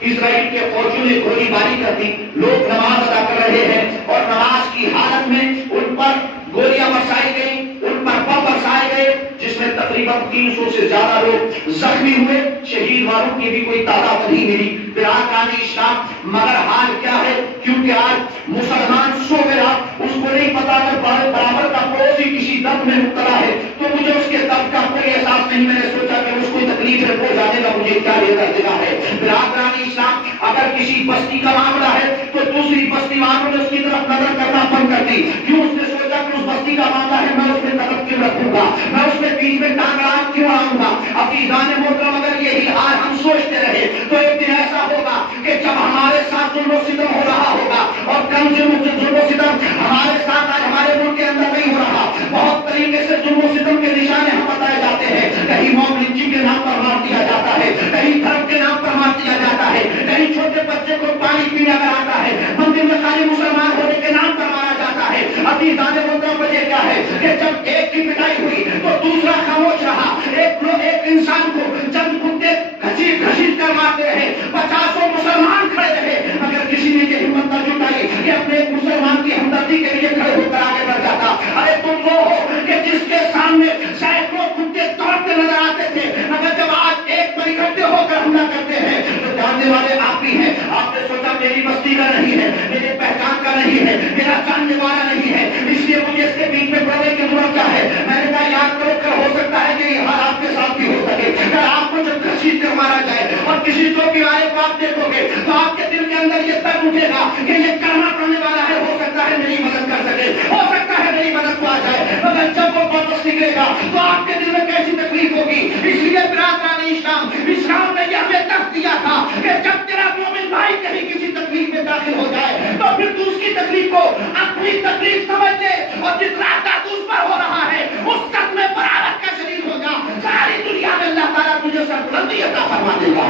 اسرائیل کے فوجوں نے گولی باری کر دی، لوگ نماز ادا کر رہے ہیں اور نماز کی حالت میں ان پر گولیاں برسائی گئی، ان پر بم برسائے گئے، جس میں تقریباً 300 سے زیادہ لوگ زخمی ہوئے، شہید والوں کی بھی کوئی تعداد نہیں ملی۔ برادران اسلام، مگر حال کیا ہے؟ کیونکہ آج مسلمان سو گیا، اس کو نہیں پتا اگر برابر کا پڑوسی کسی درد میں مبتلا ہے تو مجھے اس کے درد کا کوئی احساس نہیں، میں نے سوچا کہ اس کو تکلیف ہے وہ جانے کا مجھے کیا لے کر دینا ہے۔ برادران اسلام، اگر کسی بستی کا معاملہ ہے تو دوسری بستی والوں نے اس کی طرف نظر کرنا بند کر دی، کیوں؟ اس نے سوچا کہ اس بستی کا معاملہ ہے، میں اس میں نظر کیوں رکھوں گا، میں اس میں بیچ میں ٹانگڑان کیوں آؤں گا۔ عزیزان محترم، اگر یہی حال ہم سوچتے رہے تو ایک دن ایسا ہوگا کہ جب ہمارے ساتھ ظلم و ستم ہو رہا ہوگا، اور کم ظلم و ستم ہمارے ساتھ آج ہمارے ملک کے اندر نہیں ہو رہا، بہت طریقے سے ظلم و ستم کے نشانے ہم بتائے جاتے ہیں، کہیں موم لنچی کے نام پر مار دیا جاتا ہے، کہیں دھرم کے نام پر مار دیا جاتا ہے، کہیں چھوٹے بچے کو پانی پینا کراتا ہے، مندر میں خالی مسلمان ہونے کے نام پر مارا جاتا ہے۔ عزیزان محترم، وجہ کیا ہے کہ جب ایک کی پٹائی ہوئی تو دوسرا خاموش رہا، ایک انسان کو جب کتے گھسیٹ کر مارتے رہے، 50 مسلمان کھڑے رہے، مگر کسی نے یہ ہمت نہ جٹائی کہ اپنے ایک مسلمان کی ہمدردی کے لیے کھڑے ہو کر آگے بڑھ جاتا۔ ارے تم وہ ہو کہ جس کے سامنے سینکڑوں کتے دوڑتے نظر آتے تھے، مگر جب آج ایک پر اکٹھے ہو کر حملہ کرتے ہیں تو جاننے والے آپ بھی ہیں۔ آپ نے سوچا میری بستی کا نہیں ہے، میرے پہچان کا نہیں ہے، میرا جاننے والا نہیں ہے، اس لیے مجھے اس کے بیچ میں پڑنے کی ضرورت کیا ہے۔ میں نے کہا یاد کرو کہ ہو سکتا ہے کہ یہ حال آپ کے ساتھ بھی ہو سکے، اگر آپ کو جب گھسیٹ کر مارا جائے اور کسی چوکی والے کو آپ دیکھو گے تو آپ کے دل کے اندر یہ درد اٹھے گا کہ یہ کرنا پڑنے والا ہے، ہو سکتا ہے میری مدد کر سکے، ہو سکتا ہے میری مدد کو آ جائے، مگر جب وہ واپس نکلے گا تو آپ کے دل میں کیسی تکلیف ہوگی۔ اس لیے برادران اسلام نے یہ ہمیں درس دیا تھا کہ جب تیرا مومن بھائی کہیں کسی تکلیف میں داخل ہو جائے تو پھر تو اس کی تکلیف کو اپنی تکلیف سمجھ لے، اور جتنا درد اس پر ہو رہا ہے اس درد میں برابر کا شریک ہو جا، ساری دنیا میں اللہ تعالیٰ تجھے سربلندی عطا فرما دے گا۔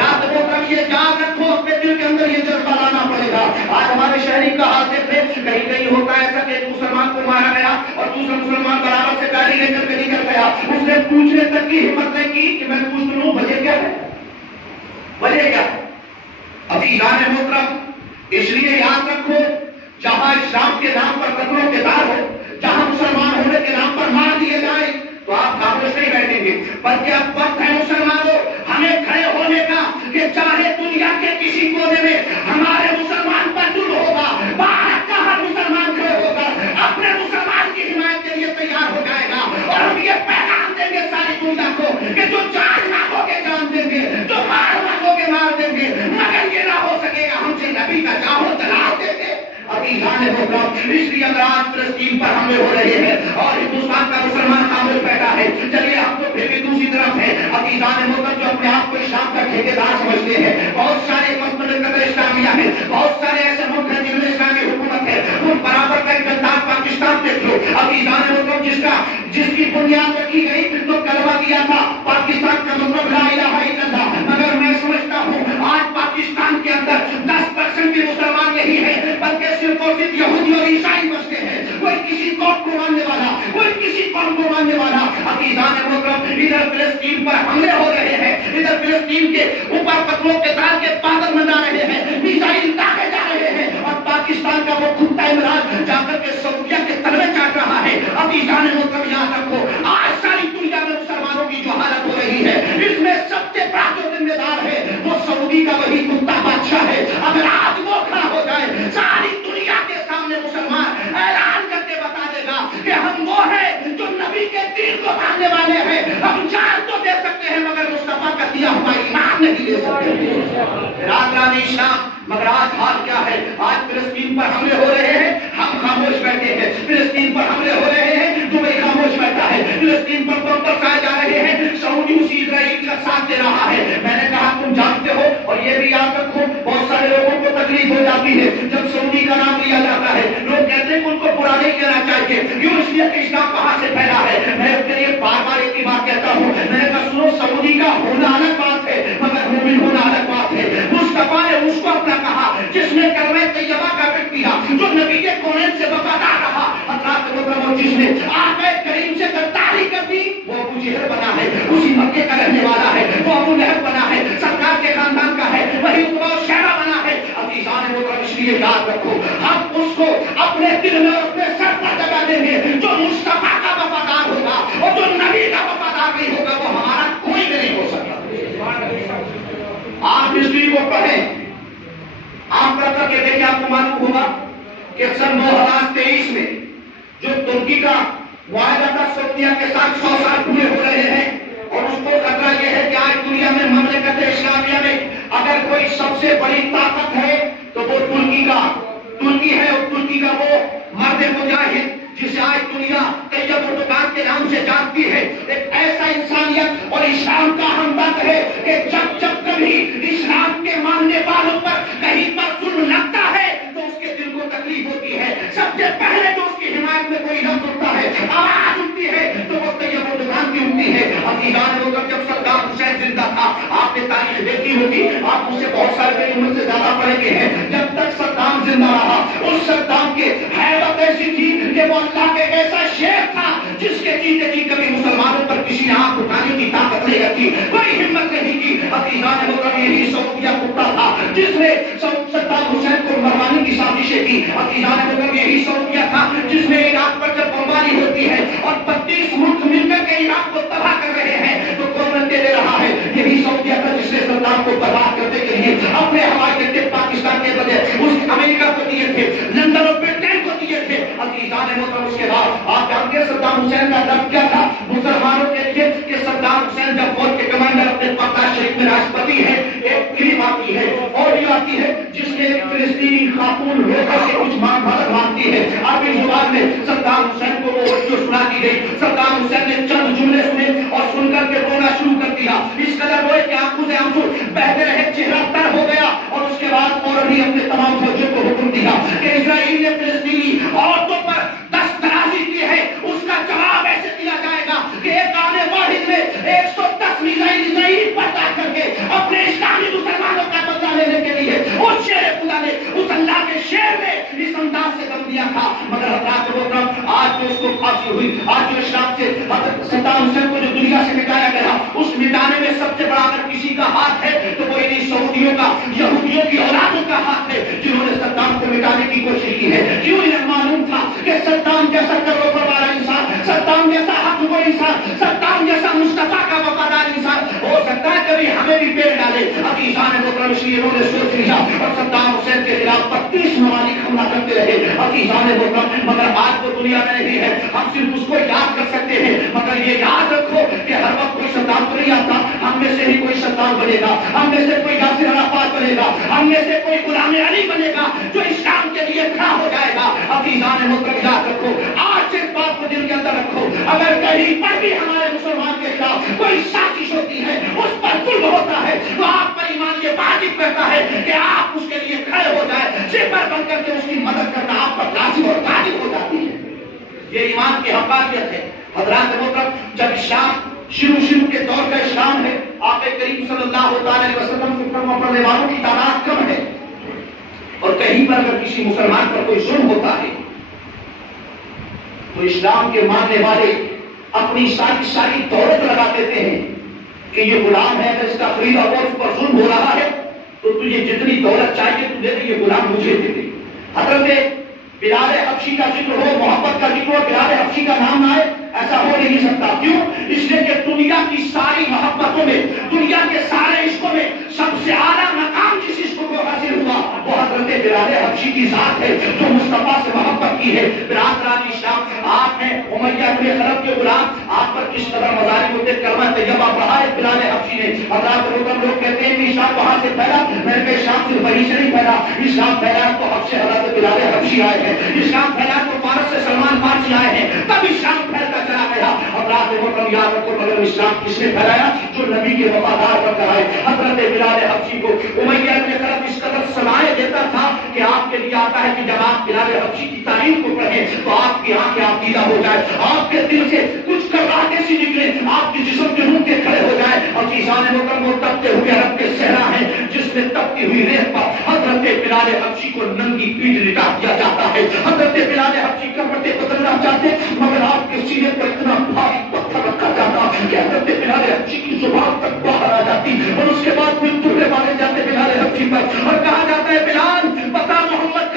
رات کو کبھی یہ یاد رکھو، اپنے دل کے اندر یہ جذبہ لانا پڑے گا۔ آج ہمارے شہری کا حال دیکھ لے، کہیں کہیں ہوتا ہے ایسا کہ ایک مسلمان کو مارا گیا اور دوسرا مسلمان برابر سے گاڑی لے کر کے نکل گیا، اس نے پوچھنے تک کی ہمت نہیں کی کہ میں پوچھ لوں وجہ کیا ہے، وجہ کیا ہے۔ عزیزان محترم، اس لیے یاد رکھو، جہاں اسلام کے نام پر قتل و قتال ہو، جہاں مسلمان ہونے کے نام پر مار دیے جائیں تو آپ خاموش نہیں بیٹھیں گے، بلکہ اب وقت ہے مسلمانوں ہمیں کھڑے ہونے کا کہ چاہے دنیا کے کسی کونے میں ہمارے مسلمان پر ظلم ہوگا، باہر کا ہر مسلمان کھڑے ہو کر اپنے مسلمان کی حمایت کے لیے تیار ہو جائے گا، اور ہم یہ پیغام دیں گے ساری دنیا کو کہ جو جان مانگو گے جان دیں گے، جو مار مانگو گے مار دیں گے، مگر یہ نہ ہو سکے گا ہم سے نبی کا جاؤ جلا دیں گے۔ عزیزان محترم، اس لیے اگر آج فلسطین پر حملے ہو رہے ہیں اور ہندوستان کا مسلمان خاموش بیٹھا ہے، چلیے ہم تو پھر بھی دوسری طرف ہے۔ عزیزان محترم، جو اپنے آپ کو اسلام کا ٹھیکیدار سمجھتے ہیں، بہت سارے مملکت اسلامیہ ہیں، بہت سارے ایسے ملک ہیں جن میں اسلامی حکومت ہے، ان برابر کا امتداد پاکستان دیکھ لو۔ عزیزان محترم، جس کی بنیاد رکھی گئی تو کلمہ دیا تھا پاکستان کا مطلب لا الہ الا اللہ، مگر میں سمجھتا ہوں آج پاکستان کے اندر 10% بھی مسلمان نہیں ہے، بلکہ صرف اور صرف یہودی اور عیسائی بستے ہیں، کوئی کسی قوم کو ماننے والا، کوئی کسی قوم کو ماننے والا۔ عزیزان محترم، ادھر فلسطین پر حملے ہو رہے ہیں، ادھر فلسطین کے اوپر قتل و قتال کے بادل منڈا رہے ہیں، میزائل داغے جا رہے ہیں، اور پاکستان کا وہ کتا عمران جا کر کے سعودیہ کے تلوے چاٹ رہا ہے۔ عزیزان محترم، یاد رکھو آج ساری دنیا میں مسلمانوں کی جو حالت ہو رہی ہے، اس میں سب سے بڑا جو ذمہ دار ہے وہ سعودی کا وہی کتا بادشاہ ہے۔ اگر آج وہ کھڑا ہو جائے، ساری دنیا کے سامنے مسلمان اعلان کر کے بتا دے گا کہ ہم وہ ہیں جو نبی کے دین کو ماننے والے ہیں، ہم جان تو دے سکتے ہیں مگر مصطفیٰ کا دیا ہوا ایمان نہیں دے سکتے۔ برادران اسلام، مگر آج حال کیا ہے؟ آج فلسطین پر حملے ہو رہے ہیں، ہم خاموش بیٹھے ہیں، فلسطین پر حملے ہو رہے ہیں، دبئی خاموش بیٹھا ہے، فلسطین پر بم برسائے جا رہے ہیں، سعودی اسی اسرائیل کا ساتھ دے رہا ہے۔ میں نے کہا تم جانتے ہو، اور یہ بھی یاد رکھو، بہت سارے لوگوں کو تکلیف ہو جاتی ہے جب سعودی کا نام لیا جاتا ہے، لوگ کہتے ہیں کہ ان کو برا نہیں کہنا چاہیے، کیوں؟ اس لیے کہ اسلام کہاں سے پھیلا ہے۔ میں اس کے لیے بار بار ایک ہی بات کہتا ہوں، میں نے کہا سنو، سعودی کا ہونا الگ بات ہے مگر مومن ہونا الگ بات ہے۔ مصطفیٰ نے اس کو اپنا کہا جس نے کلمہ طیبہ کا فکر کیا، جو نبی کے کونین سے وفادار رہا، حضرات محترم، جس نے آقا کریم سے غداری کر دی، وہ ابو جہل بنا ہے، اسی مکے کا رہنے والا ہے، وہ ابو لہب بنا ہے، سرکار کے خاندان کا ہے، لیے یاد رکھو ہم اس کو اپنے دل میں اپنے سر پر جگہ دیں گے. جو مصطفیٰ کا وفادار ہوگا اور جو نبی کا وفادار نہیں ہوگا وہ ہمارا کوئی بھی نہیں ہو سکتا. آپ ہسٹری کو پڑھیں, آپ پڑھ کر کے دیکھیں, آپ کو معلوم ہوگا کہ سن 2023 میں جو ترکی کا معاہدہ تھا سعودیہ کے ساتھ 100 سال پورے ہو رہے ہیں, اور اس کو خطرہ یہ ہے کہ آج دنیا میں مملکت اسلامیہ میں اگر کوئی سب سے بڑی طاقت ہے تو وہ ترکی ہے, اور ترکی کا وہ مرد مجاہد جسے آج دنیا طیب اردوغان کے نام سے جانتی ہے, ایک ایسا انسانیت اور اسلام کا ہمدرد ہے کہ جب کبھی اسلام کے ماننے والوں پر کہیں پر ظلم لگتا ہے تو اس کے دل کو تکلیف ہوتی ہے. سب سے پہلے جو اس کی حمایت میں کوئی لفظ اٹھتا ہے, آواز اٹھتی ہے, تو وہ طیب اردوغان کی اٹھتی ہے. عزیزان ہو کر جب صدام حسین زندہ تھا, آپ نے تاریخ دیکھی ہوگی, آپ مجھ سے بہت سارے میری عمر سے زیادہ پڑھے کے ہیں, جب تک صدام زندہ رہا اس صدام کے حیبت ایسی تھی کہ وہ اللہ کے ایسا شیر تھا جس کے جیتے جی کبھی مسلمانوں پر کسی نے آنکھ اٹھانے کی طاقت نہیں رکھی, کوئی ہمت نہیں کی. عزیزان ہو کر یہی سعودیہ کتا تھا جس نے صدام حسین کو مروانے کی سازشیں کی. عزیزان ہو کر یہی سعودیہ تھا جس میں عراق پر جب بمباری ہوتی ہے اور 32 ملک مل کر کے عراق کو تباہ کر رہے ہیں تو گورنمنٹ دے رہا ہے, یہی سعودیہ تھا جس نے صدام کو برباد کرنے کے لیے اپنے ہوائی اڈے پاکستان کے بجائے اس امریکہ کو دیے تھے, لندن اور برٹین کو دیے تھے. عزیزان محترم اس کے بعد آپ جانتے ہیں صدام حسین کا درد کیا تھا مسلمانوں کے لیے کہ صدام حسین جب فوج کے کمانڈر اپنے بغداد شریف میں راشٹرپتی ہے, ایک کلپ آتی ہے, آڈیو آتی ہے جس میں ایک فلسطینی خاتون رو کر کے کچھ مدد مانگتی ہے. عربی زبان میں صدام حسین کو وہ آڈیو سنا دی گئی. صدام حسین نے چند جملے سنے اور سن کر کے رونا شروع کر دیا. اس قدر روئے کہ آنکھوں سے آنسو بہتے رہے, چہرہ تر ہو گیا, اور اس کے بعد فوراً ہی اپنے تمام فوجیوں کو حکم دیا کہ اسرائیل نے فلسطینی عورتوں پر دست درازی کی ہے, اس کا جواب ایسے دیا جائے گا کہ ایک آنے واحد میں 110 میزائل اسرائیل پر داغ کر کے اپنے اسلامی مسلمانوں کا بدلہ لینے کے لیے اس شیر خدا نے, اس اللہ کے شیر نے اس انداز سے دم دیا تھا. مگر حضرات محترم آج جو اس کو پھانسی ہوئی, آج جو اسلام سے صدام حسین کو جو دنیا سے مٹایا گیا, اس مٹانے میں سب سے بڑا اگر کسی کا ہاتھ ہے تو وہ انہیں سعودیوں کا, یہودیوں کی اولادوں کا ہاتھ ہے جنہوں نے صدام کو مٹانے کی کوشش کی ہے. کیوں انہیں معلوم تھا کہ صدام جیسا کرو فرمانا انسان, صدام جیسا حق کو انسان, صدام جیسا مصطفیٰ کا وفادار انسان ہو سکتا ہے کبھی ہمیں بھی پیڑ ڈالے. عزیزان محترم اس لیے انہوں نے سوچ لیا اور صدام حسین کے خلاف 32 ممالک حملہ کرتے رہے. عزیزان محترم مگر آج وہ دنیا میں نہیں ہے, ہم صرف اس کو یاد کر سکتے ہیں. مگر یہ یاد رکھو کہ ہر وقت کوئی صدام تو نہیں آتا, ہم میں سے ہی کوئی صدام بنے گا, ہم میں سے کوئی یاسر عرفات بنے گا, ہم میں سے کوئی غلام علی بنے گا جو اسلام کے لیے کھڑا ہو جائے گا. عزیزان محترم یاد رکھو, آج اس بات کو دل کے اندر رکھو, اگر کہیں پر بھی ہمارے مسلمان کے خلاف کوئی سازش ہوتی ہے, اس پر ظلم ہوتا ہے, تو آپ پر ایمان یہ واجب کرتا ہے کہ آپ اس کے لیے کھڑے ہو جائیں, سپر بن کر کے اس کی مدد کرنا آپ پر لازم اور واجب ہو جاتی ہے. یہ ایمان کی حقانیت ہے. حضرات محترم جب اسلام شروع کے دور کا اسلام ہے, آپ کریم صلی اللہ علیہ وسلم سے پڑھنے والوں کی تعداد کم ہے, اور کہیں پر اگر کسی مسلمان پر کوئی ظلم ہوتا ہے تو اسلام کے ماننے والے اپنی ساری دولت لگا دیتے ہیں کہ یہ غلام ہے, اگر اس کا خرید اور اس پر ظلم ہو رہا ہے تو تجھے جتنی دولت چاہیے تو دے دے, یہ غلام مجھے دے دے. حضرت بلال حبشی کا ذکر ہو, محبت کا ذکر ہو, بلال حبشی کا نام نہ آئے, ایسا ہو نہیں سکتا. کیوں؟ اس لیے کہ دنیا کی ساری محبتوں میں, دنیا کے سارے عشقوں میں سب سے اعلیٰ مقام جس عشق کو حاصل ہوا وہ حضرت بلال حبشی کی ذات ہے جو مصطفیٰ سے محبت کی ہے. برادران اسلام, آپ ہیں امیہ بن خلف کے غلام, آپ پر کس طرح مظالم ہوتے, کلمہ طیبہ پڑھا ہے بلال حبشی نے. حضرات لوگ کہتے ہیں کہ اسلام وہاں سے پھیلا, میں کہ اسلام صرف وہیں سے نہیں پھیلا, اسلام پھیلا تو حب سے حضرت بلال حبشی آئے ہیں, اسلام پھیلا تو فارس سے سلمان فارسی آئے ہیں, تب اسلام پھیلتا چلا گیا. حضرات محترم یاد رکھو, مگر اسلام کس نے پھیلایا؟ جو نبی کے وفادار بن کر آئے. حضرت بلال حبشی کو امیہ بن خلف اس قدر سلائے دیتا تھا کہ آپ کے لیے آتا ہے کہ جب آپ بلال حبشی کی تعریف کو پڑھیں تو آپ کی آنکھیں آبدیدہ ہو جائے, آپ کے دل سے کچھ کراہٹیں سی نکلے, آپ کے جسم کے روح کے کھڑے ہو جائے. اور عزیزان محترم وہ تپتے ہوئے عرب کے صحرا ہیں جس میں تپتی ہوئی ریت پر حضرت بلال حبشی کو ننگی پیٹھ لٹا دیا جاتا ہے. حضرت بلال حبشی کپڑے بدلنا چاہتے مگر آپ کے سینے پر اتنا بھاری پتھر رکھا جاتا کہ حضرت بلال حبشی کی زبان تک باہر آ جاتی, اور اس کے بعد پھر ٹکڑے مارے جاتے بلال حبشی پر, اور کہا جاتا ہے بلال بتا محمد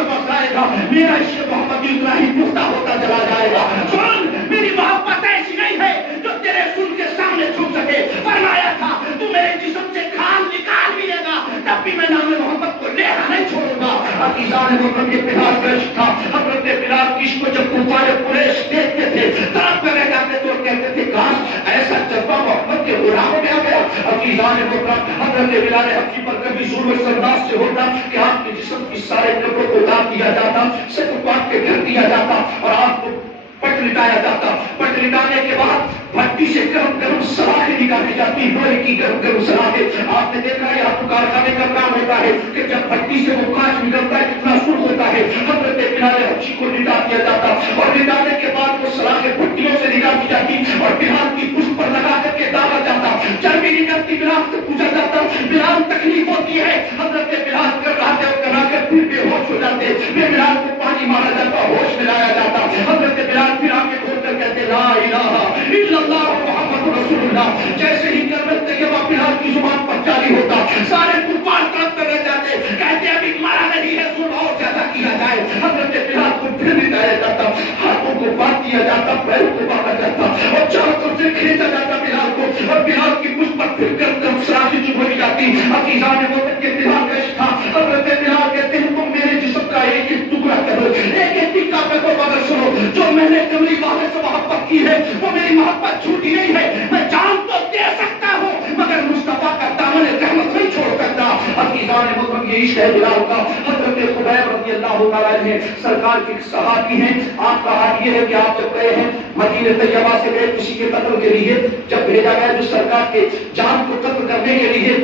پر برسائے گا میرا عشق محمد اتنا ہی پختہ ہوتا چلا جائے گا. سن میری محبت ایسی نہیں ہے جو تیرے سن کے سامنے چھپ سکے. فرمایا تھا تو میرے جسم سے کھال نکال بھی لے گا تب بھی میں نام محمد کو لینا نہیں چھوڑوں گا. عزیزان محترم یہ بلال کا عشق تھا. حضرت بلال کی عشق کو جب کفار قریش دیکھتے تھے طرف پہ رہ جاتے تو کہتے تھے کاش ایسا جذبہ محمد کے غلاموں میں آ گیا. عزیزان محترم حضرت بلال حبشی پر کبھی ظلم سردار سے ہوتا کہ آپ کے جسم کی سارے کپڑوں کو اتار دیا جاتا, سر کاٹ کے گھر دیا جاتا اور آپ کو پٹ لٹایا جاتا. پٹ لٹانے کے بعد بھٹی سے گرم گرم سلاخیں نکالی جاتی, لوہے کی گرم گرم سلاخیں. آپ نے دیکھا ہے آپ کارخانے کا کام ہوتا ہے کہ جب بھٹی سے وہ کانچ نکلتا ہے کتنا سرخ ہوتا ہے. حضرت بلال حبشی کو لٹا دیا جاتا اور لٹانے کے بعد وہ سلاخیں بھٹیوں سے نکالی جاتی اور بلال کی پشت پر لگا کر کے ڈالا جاتا. چربی نکلتی, بلال سے پوچھا جاتا بلال تکلیف ہوتی ہے. حضرت بلال کر رہا تھے اور کرا کر پھر بے ہوش ہو جاتے. پھر بلال کو پانی مارا جاتا, ہوش میں لایا جاتا. حضرت بلال پھر آ کے کھول کر کہتے لا الہ الا اللہ محمد رسول اللہ. جیسے ہی کلمہ طیبہ بلال کی زبان پر جاری ہوتا سارے کفار تڑپ کر رہ جاتے, کہتے ابھی مرا نہیں ہے, سن اور زیادہ کیا جائے. حضرت بلال کو پھر لٹایا جاتا, ہاتھوں کو باندھ دیا جاتا, پیروں کو باندھا جاتا اور چاروں طرف سے کھینچا جاتا بلال کو اور بلال کی مجھ پر پھر کر سراخی چپ ہو جاتی. عزیزان محترم یہ بلال کا عشق تھا. حضرت بلال کہتے ہیں تم میرے جسم کا ایک ایک ٹکڑا کرو, ایک ایک ٹکا پہ کو مگر سنو جو میں نے کملی والے سے محبت کی ہے وہ میری محبت جھوٹی نہیں ہے. میں جان تو دے سکتا ہوں مگر مصطفیٰ کا دامن رحمت نہیں چھوڑ سکتا. عزیزان محترم یہ عشق ہے بلال کا. حضرت خبیب رضی اللہ تعالیٰ عنہ سرکار کی صحابی ہیں. آپ کا حال یہ ہے کہ آپ جب گئے ہیں مدینہ طیبہ سے گئے کسی کے قتل کے لیے, جب بھیجا گیا جو سرکار کے جان کو قتل کرنے کے لیے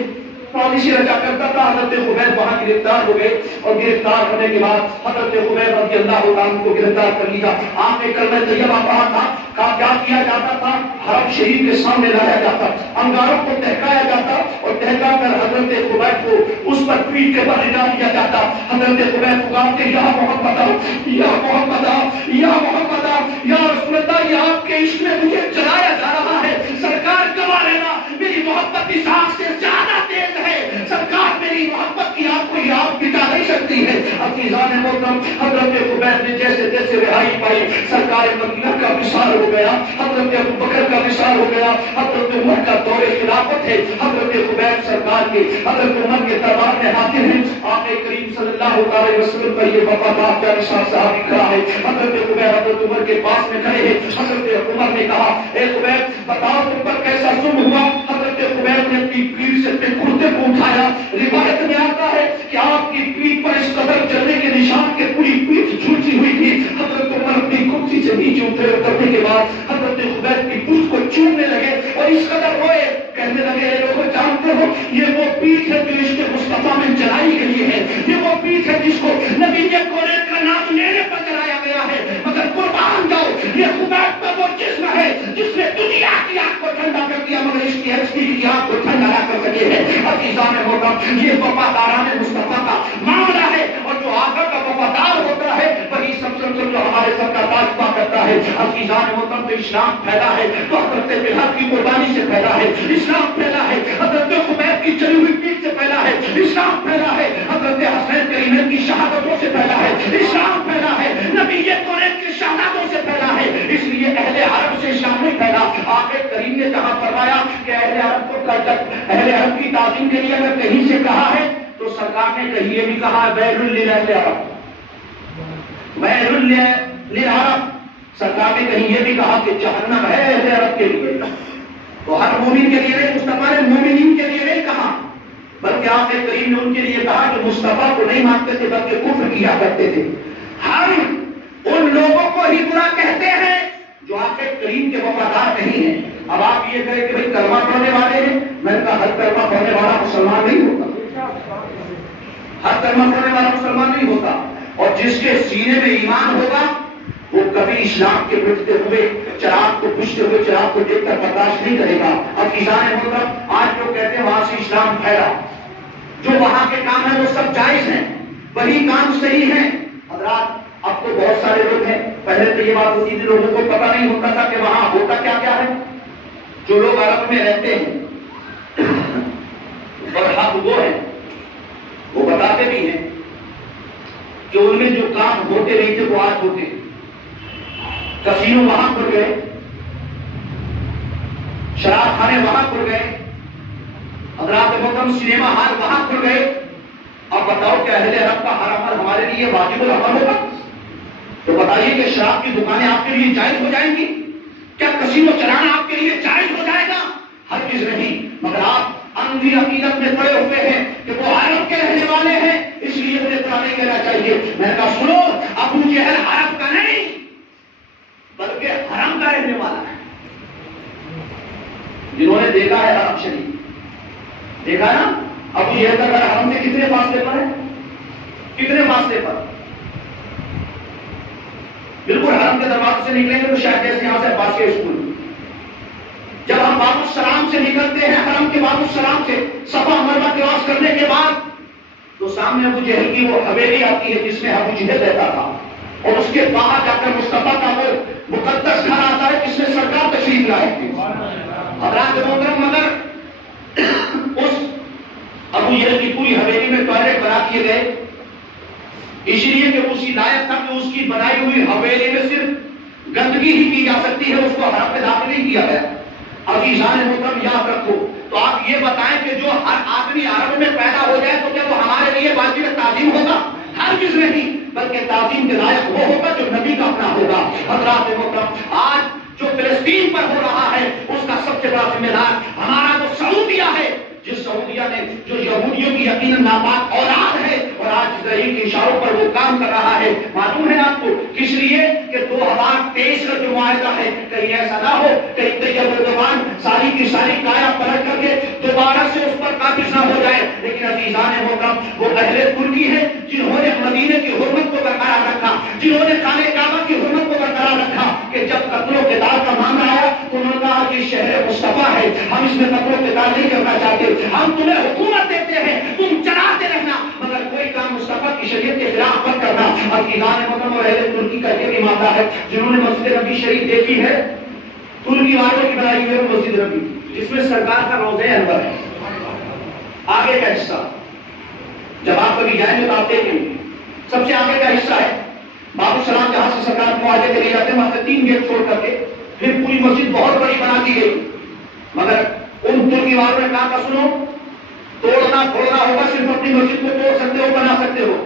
پالیسی رچا کرتا تھا, حضرت خبیب وہاں گرفتار ہو گئے اور گرفتار ہونے کے بعد حضرت خبیب رضی اللہ عنہ کو گرفتار کر لیا. آپ نے کلمہ طیبہ پڑھا تھا. کیا کیا جاتا تھا, حرم شریف کے سامنے لایا جاتا, انگاروں کو تہکایا جاتا اور تہکا کر حضرت خبیب کو اس پر پیٹ کے بل ڈال دیا جاتا. حضرت خبیب پکارتے یا محمد یا محمد یا محمد یا رسول اللہ, یہ آپ کے عشق میں مجھے جلایا جا رہا ہے. سرکار گواہ رہنا میری محبت اس آگ سے زیادہ تیز ہے. سرکار میری محبت کی آپ کو یہ آگ بتا نہیں سکتی ہے. عزیزان محترم حضرت خبیب نے جیسے جیسے رہائی پائی سرکار مدینہ کا وصال ہو گیا, حضرت ابوبکر کا وصال ہو گیا, حضرت عمر کا دور خلافت ہے. حضرت خبیب سرکار کے حضرت عمر کے دربار میں حاضر ہیں. آپ کریم صلی اللہ علیہ وسلم پر یہ وفادار جانشاہ صحابی کھڑا ہے. حضرت خبیب حضرت عمر کے پاس میں کھڑے ہیں. حضرت عمر نے کہا اے خبیب بتاؤ تم پر کیسا ظلم ہوا. حضرت خبیب نے اپنی پیٹھ سے اپنے کرتے کو اٹھایا. روایت میں آتا ہے کہ آپ کی پیٹھ پر اس قدر چلنے کے نشان کے پوری پیٹھ جھلسی ہوئی تھی. حضرت عمر اپنی کرسی سے نیچے اترنے کے بعد حضرت خبیب کی پشت کو چومنے لگے اور اس قدر روئے, کہنے لگے اے لوگوں جانتے ہو یہ وہ پیٹھ ہے جو عشق مصطفیٰ میں جلائی گئی ہے, یہ وہ پیٹھ ہے جس کو نبی کے کونے کا نام لینے پر جلایا گیا ہے. مگر قربان جاؤ یہ خبیب کا وہ جسم ہے جس نے دنیا کی آگ کو ٹھنڈا کر دیا مگر اس کی ہستی کی آگ کو ٹھنڈا نہ کر سکے ہے. عزیزان محترم یہ وفاداران مصطفیٰ کا معاملہ ہے اور جو آقا کا وفادار ہوتا ہے وہی سب سے جو ہمارے سب کا تاج کرتا ہے. عزیزان محترم تو اسلام پھیلا ہے تو حضرت بلال کی قربانی سے پھیلا ہے. اسلام پھیلا ہے حضرت خبیب کی چلی ہوئی پیٹھ سے پھیلا ہے. اسلام پھیلا ہے حضرت حسین کریمین کی شہادتوں سے پھیلا ہے. اسلام پھیلا ہے نبی قریش کی شہادتوں سے پھیلا ہے. اس لیے اہل عرب سے اسلام نہیں پھیلا. آقا کریم نے جہاں فرمایا کہ اہل عرب کو اہل عرب کی تعظیم کے لیے اگر کہیں سے کہا ہے تو سرکار نے کہیں یہ بھی کہا ویل للعرب, ویل للعرب. سرکار نے کہیں یہ بھی کہا کہ جہنم ہے اہل عرب کے لیے. تو ہر مومن کے لیے نہیں, مصطفیٰ نے مومنین کے لیے نہیں کہا بلکہ آقا کریم نے ان کے لیے کہا کہ مصطفیٰ کو نہیں مانتے تھے بلکہ کفر کیا کرتے تھے. ہم ان لوگوں کو ہی برا کہتے ہیں جو آقا کریم کے وفادار نہیں ہیں. اب آپ یہ کہیں کہ بھائی کلمہ پڑھنے والے ہیں, میں نے کہا ہر کلمہ پڑھنے والا مسلمان نہیں ہوتا, ہر کلمہ پڑھنے والا مسلمان نہیں ہوتا. اور جس کے سینے میں ایمان ہوگا وہ کبھی اسلام کے مٹتے ہوئے چراغ کو بجھتے ہوئے چراغ کو دیکھ کر برداشت نہیں کرے گا. اب عزیزان محترم آج لوگ کہتے ہیں وہاں سے اسلام پھیلا, جو وہاں کے کام ہیں وہ سب جائز ہیں, وہی کام صحیح ہیں. حضرات اب تو بہت سارے لوگ ہیں, پہلے تو یہ بات ہوتی تھی لوگوں کو پتہ نہیں ہوتا تھا کہ وہاں ہوتا کیا کیا ہے. جو لوگ عرب میں رہتے ہیں اور حق وہ ہیں وہ بتاتے بھی ہیں کہ ان میں جو کام ہوتے نہیں تھے وہ آج ہوتے ہیں. کسینو وہاں کھل گئے, شراب خانے وہاں کھل گئے, حضرات محترم سنیما ہال وہاں کھل گئے. اب بتاؤ کہ اہل عرب کا ہر عمل ہمارے لیے واجب العمل ہوگا؟ تو بتائیے کہ شراب کی دکانیں آپ کے لیے جائز ہو جائیں گی؟ کیا کسینو چلانا آپ کے لیے جائز ہو جائے گا؟ ہرگز نہیں. مگر آپ اندھی عقیدت میں پڑے ہوئے ہیں کہ وہ عرب کے رہنے والے ہیں, اس لیے انہیں اتنا نہیں کہنا چاہیے. میں نے کہا سنو, ابو جہل عرب کا نہیں بلکہ حرم کا رہنے والا ہے. جنہوں نے دیکھا ہے حرم شریف, دیکھا نا ابو جہل کا گھر حرم سے کتنے فاصلے پر ہے؟ کتنے فاصلے پر؟ بالکل حرم کے دروازے سے نکلیں گے تو شاید جیسے یہاں سے عباس کے اسکول. جب ہم باب السلام سے نکلتے ہیں, حرم کے باب السلام سے صفا مروا کراس کرنے کے بعد, تو سامنے ابو جہل کی وہ حویلی آتی ہے جس میں ابو جہل رہتا تھا, اور اس کے باہر جا کر مصطفیٰ کا وہ مقدس گھر آتا ہے جس میں سرکار تشریف لائے تھے. حضرات محترم, مگر اس ابو جہل کی پوری حویلی میں ٹوائلٹ بنا دیے گئے, اس لیے کہ اسی لائق تھا کہ اس کی بنائی ہوئی حویلی میں صرف گندگی ہی کی جا سکتی ہے, اس کو حرم میں داخل نہیں کیا گیا. عزیزان محترم یاد رکھو, تو آپ یہ بتائیں کہ جو ہر آدمی عرب میں پیدا ہو جائے تو کیا وہ ہمارے لیے واجب تعظیم ہوگا؟ ہرگز نہیں, بلکہ تعظیم کے لائق وہ ہوگا جو نبی کا اپنا ہوگا. حضرات محترم, آج جو فلسطین پر ہو رہا ہے اس کا سب سے بڑا ذمہ دار ہمارا جو سعودیہ ہے, جس سعودیہ نے جو یہودیوں کی یقیناً ناپاک اولاد ہے اور آج اسرائیل کے اشاروں پر وہ کام کر رہا ہے. معلوم ہے آپ کو کس لیے کہ 2023 کا جو معاہدہ ہے کہیں ایسا نہ ہو کہیں طیب اردوان ساری کی ساری کایا پلٹ کر کے دوبارہ سے اس پر قابض نہ ہو جائے. لیکن عزیزان محترم, وہ اہل ترکی ہے جنہوں نے مدینے کی حرمت کو برقرار رکھا, جنہوں نے خانہ کعبہ کی حرمت کو برقرار رکھا, کہ جب قتل و قتال کا معاملہ آیا تو انہوں نے کہا کہ شہر مصطفیٰ ہے, ہم اس میں قتل و قتال نہیں کرنا چاہتے, ہم تمہیں حکومت دیتے ہیں, تم چلاتے رہنا, مگر کوئی کام مصطفیٰ کی شریعت کے خلاف مت کرنا. عزیزان محترم, اور اہل ترکی کا یہ بھی مانتا ہے جنہوں نے مسجد نبی شریف دیکھی ہے, ترکی والوں کی بنائی ہوئی مسجد نبی جس میں سرکار کا روضہ انور ہے, آگے کا حصہ جب آپ کبھی جائیں گے تو آپ دیکھیں گے سب سے آگے کا حصہ ہے باب السلام, جہاں سے سرکار کو آگے لے جاتے ہیں, وہاں سے 3 گیٹ چھوڑ کر کے پھر پوری مسجد بہت بڑی بنا دی گئی. مگر ان ترکی والوں نے کہا کہ سنو, توڑنا پھوڑنا ہوگا, صرف اپنی مسجد کو توڑ سکتے ہو, بنا سکتے ہو,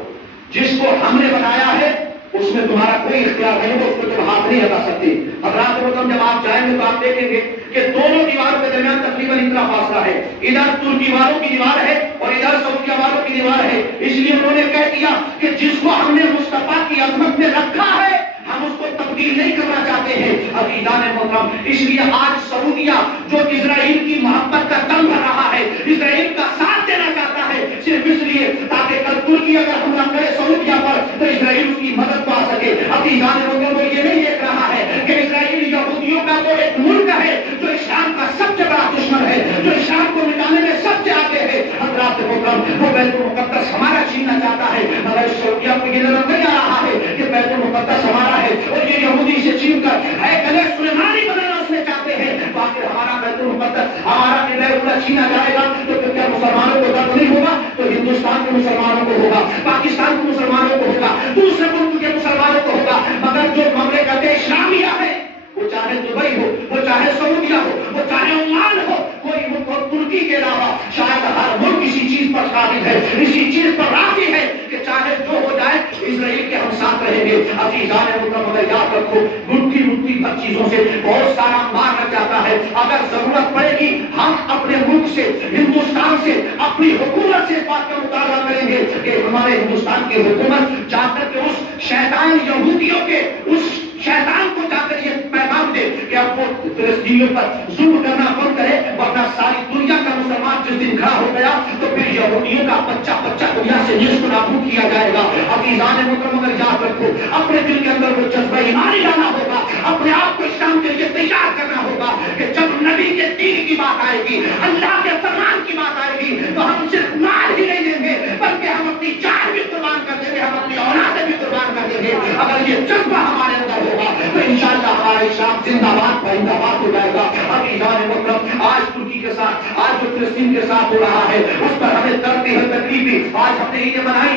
جس کو ہم نے بنایا ہے اس میں تمہارا کوئی اختیار نہیں ہے, اس کو تم ہاتھ نہیں لگا سکتے. حضرات محترم, جب آپ جائیں گے تو آپ دیکھیں گے کہ دونوں دیواروں کے درمیان تقریباً اتنا فاصلہ ہے, ادھر ترکی والوں کی دیوار ہے اور ادھر سعودیہ والوں کی دیوار ہے. اس لیے انہوں نے کہہ دیا کہ جس کو ہم نے مصطفیٰ کی عظمت میں رکھا ہے ہم اس کو تبدیل نہیں کرنا چاہتے ہیں. عزیزان محترم, اس لیے آج سعودیہ جو اسرائیل کی محبت کا دم بھر رہا ہے, اسرائیل کا ساتھ دینا چاہتا ہے, صرف اس لیے تاکہ کل ترکی اگر حملہ کرے سعودیہ پر تو اسرائیل اس کی مدد پا سکے. عزیزان محترم, وہ یہ نہیں دیکھ رہا ہے کہ اسرائیل یہودیوں کا تو ایک ملک ہے جو اسلام کا سب سے بڑا دشمن ہے, جو اسلام کو مٹانے میں سب سے آگے ہے. حضرات محترم, وہ بیت المقدس ہمارا چھیننا چاہتا ہے, مگر سعودیہ کو یہ نظر نہیں آ رہا ہے کہ بیت المقدس ہمارا ہے اور یہ یہودی سے چھین کر ہے گلے سلیمانی بنانا اس میں چاہتے ہیں. باقی ہمارا بیت المقدس, ہمارا بیت اللہ چھینا جائے گا تو پھر کیا مسلمانوں کو درد نہیں ہوگا؟ تو ہندوستان کے مسلمانوں کو ہوگا, پاکستان کے مسلمانوں کو ہوگا, دوسرے ملک کے مسلمانوں کو ہوگا. مگر جو مملکت اسلامیہ ہے, وہ چاہے دبئی ہو, وہ چاہے سعودیہ ہو, وہ چاہے عمان ہو, کوئی ملک اور ترکی کے علاوہ شاید ہر ملک اسی چیز پر قابل ہے, اسی چیز پر راضی ہے کہ چاہے جو ہو جائے اسرائیل کے ہم ساتھ رہیں گے. عزیزان محترم, مگر یاد رکھو, مٹھی ہر چیزوں سے بہت سارا مارنا چاہتا ہے. اگر ضرورت پڑے گی ہم اپنے ملک سے, ہندوستان سے, اپنی حکومت سے اس بات کا مطالبہ کریں گے کہ ہمارے ہندوستان کی حکومت جا کر کے اس شیطان یہودیوں کے اس شیطان کو جا کر یہ پیغام دے کہ اب وہ فلسطینیوں پر ظلم کرنا بند کرے, ورنہ ساری دنیا کا مسلمان جس دن کھڑا ہو گیا تو پھر یہودیوں کا بچہ بچہ دنیا سے نیست نابود کیا جائے گا. عزیزان محترم, مگر یاد رکھو, اپنے دل کے اندر وہ جذبہ ایمانی لانا ہوگا, اپنے آپ کو اسلام کے لیے تیار کرنا ہوگا کہ جب نبی کے دین کی بات آئے گی, اللہ کے فرمان کی بات آئے گی, تو ہم صرف مال ہی نہیں دیں گے بلکہ ہم اپنی جان بھی قربان کر دیں گے, ہم اپنی اولادیں بھی قربان کر دیں گے. اگر یہ جذبہ ہمارے اندر ہوگا تو انشاءاللہ ہمارا اسلام زندہ باد پائندہ باد ہو جائے گا. عزیزان محترم, آج ترکی کے ساتھ, آج جو فلسطین کے ساتھ ہو رہا ہے اس پر ہمیں درد ہے, تکلیف. آج ہم نے عیدیں منائی,